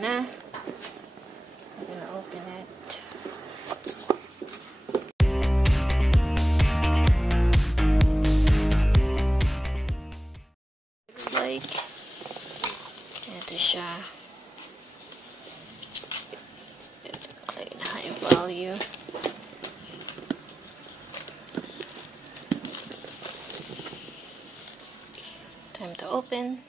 na. I'm gonna open it. Looks like ito siya. Ito like high value. Time to open.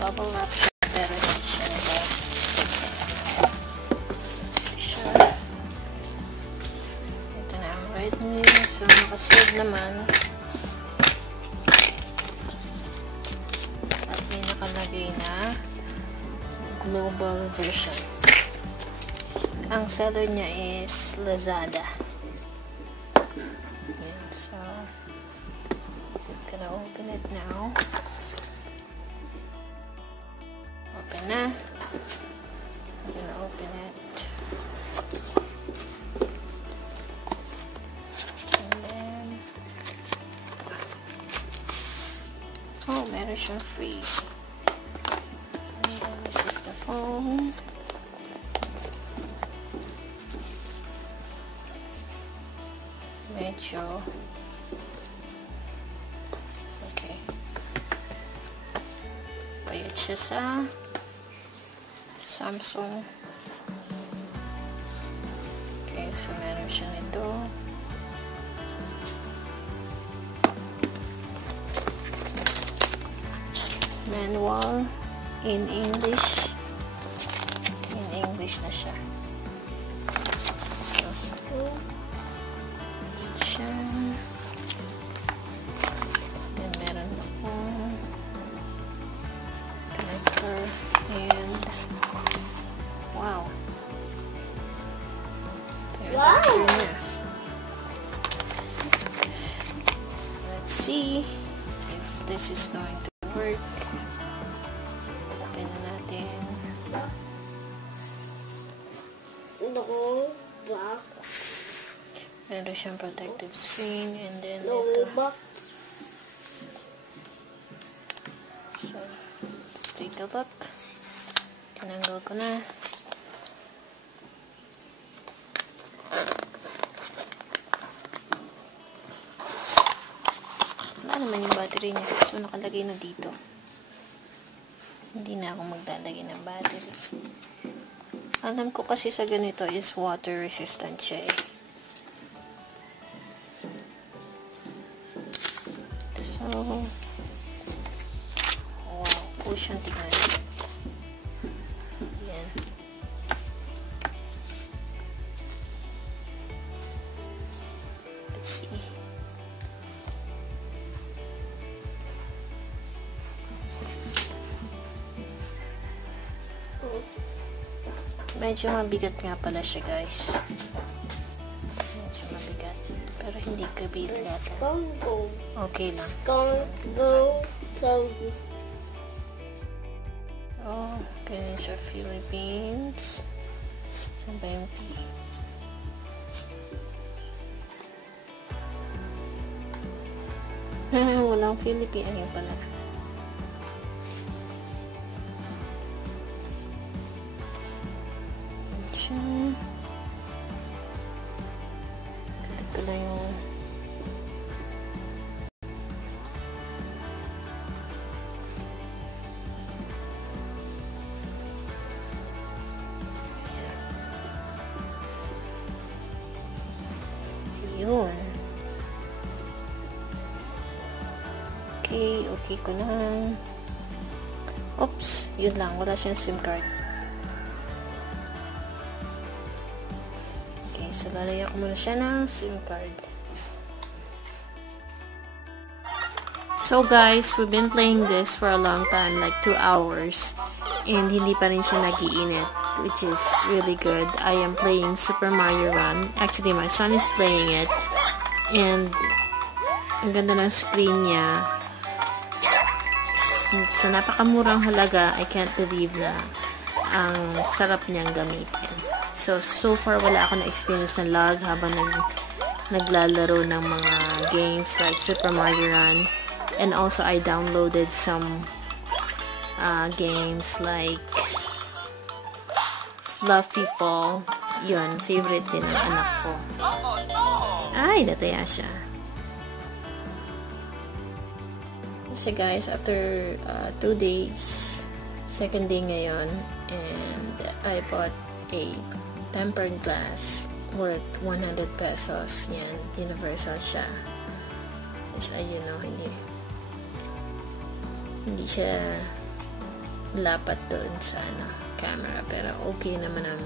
Bubble wrap siya, pero hindi siya ito na ang Redmi. So nakasave naman at may nakalagay na global version. Ang seller niya is Lazada. Yan, so I'm gonna open it now. Open na. I'm gonna open it. And then, oh, meron siyang free. And then this is the phone. Medyo okay. Payat siya sa Samsung. Okay, so meron siya nito. Manual in English. In English na siya. So, siya. Then meron akong connector and wow. Wow. Let's see if this is going to work. Open na natin. No box. Meron siyang protective screen and then No ito. box. So, let's take a look. Tinanggal ko na. Wala naman yung battery niya. So, nakalagay na dito. Hindi na ako maglalagay ng battery. Alam ko kasi sa ganito is water resistant siya eh. So, wow. Cool siyang tignan. Yan. Let's see. Medyo mabigat nga pala siya, guys. Medyo mabigat. Pero hindi kabigat. Okay lang. Oh, ganyan siya, Philippines. Saan ba yung P? Walang Philippine. Ayun pala. siya. Kalit ko lang yung yun. Okay ko lang. Oops, yun lang. Wala siyang SIM card. Okay, so lalagyan ko muna siya ng SIM card. So guys, we've been playing this for a long time, like 2 hours. And hindi pa rin siya nag-iinit, which is really good. I am playing Super Mario Run. Actually, my son is playing it. And ang ganda ng screen niya. Sa napakamurang halaga, I can't believe na ang sarap niyang gamitin. So far, wala ako na-experience ng lag habang naglalaro ng mga games like Super Mario Run. And also, I downloaded some games like Fluffy Fall. Yun, favorite din ng anak ko. Ay, nataya siya. So guys, after 2 days, second day ngayon, and I bought a tempered glass worth 100 pesos. Yan, universal siya. As you know, hindi siya lapat doon sa camera, pero okay naman ang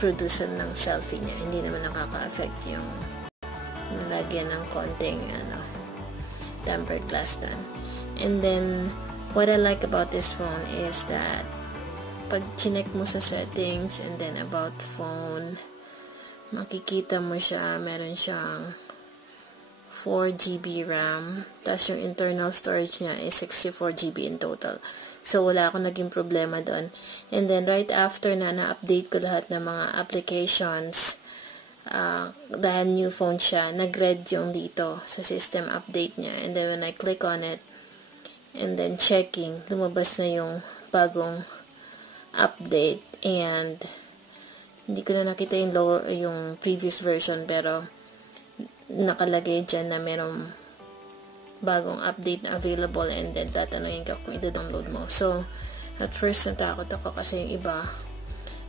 producer ng selfie niya. Hindi naman nakaka-affect yung lagyan ng konting tempered glass doon. And then what I like about this phone is that pag chinek mo sa settings and then about phone, makikita mo siya, meron siyang 4GB RAM, tapos yung internal storage niya is 64GB in total. So, wala akong naging problema doon. And then, right after na-update ko lahat ng mga applications, dahil new phone siya, nag-red yung dito sa system update niya. And then, when I click on it, and then checking, lumabas na yung bagong update. And, hindi ko na nakita yung previous version, pero nakalagay dyan na merong bagong update na available, and then tatanungin ka kung i-download mo. So, at first natakot ako kasi yung iba,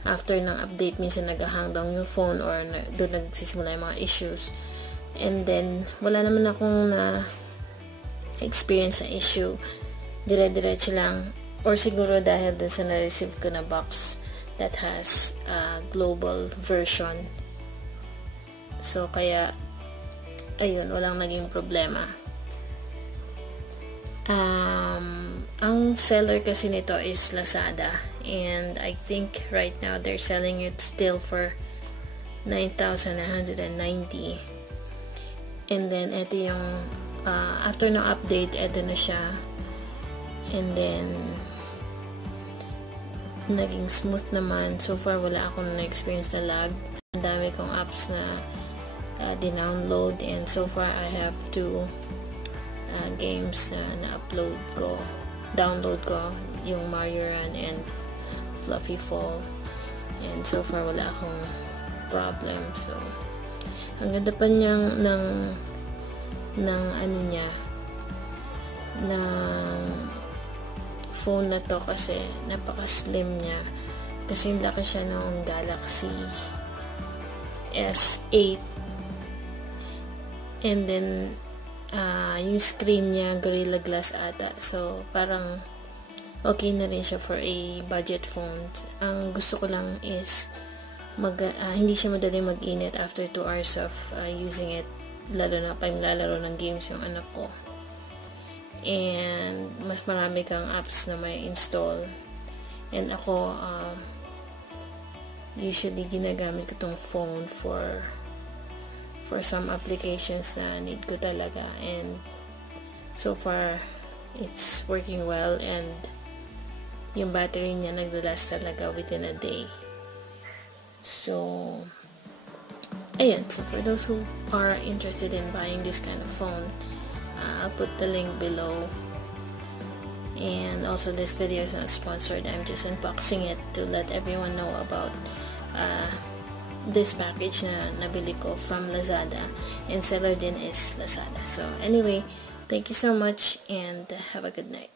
after ng update, minsan nag-hang down yung phone or doon nagsisimula yung mga issues. And then, wala naman akong na-experience na issue. Dire-diretso lang. Or siguro dahil doon sa na-receive ko na box that has a global version. So, kaya, ayun, walang naging problema. Ang seller kasi nito is Lazada, and I think right now they're selling it still for 9,990. And then ito yung after ng update, ito na siya, and then naging smooth naman. So far wala akong na-experience na lag. Ang dami kong apps na dinownload, and so far I have 2 games na download ko, yung Mario Run and Fluffy Fall, and so far wala akong problem. So ang ganda pa niyang ng phone na to, kasi napaka slim niya, kasi laki siya ng Galaxy S8, and then yung screen niya Gorilla Glass ata, so parang okay na rin siya for a budget phone. Ang gusto ko lang is hindi siya madali mag-init after 2 hours of using it, lalo na pag lalaro ng games yung anak ko, and mas marami kang apps na may install. And ako usually ginagamit ko tong phone for some applications na need ko talaga, and so far it's working well, and yung battery niya naglalast talaga within a day. So ayan, so for those who are interested in buying this kind of phone, I'll put the link below. And also, this video is not sponsored, I'm just unboxing it to let everyone know about this package na nabili ko from Lazada, and seller din is Lazada. So anyway, thank you so much and have a good night.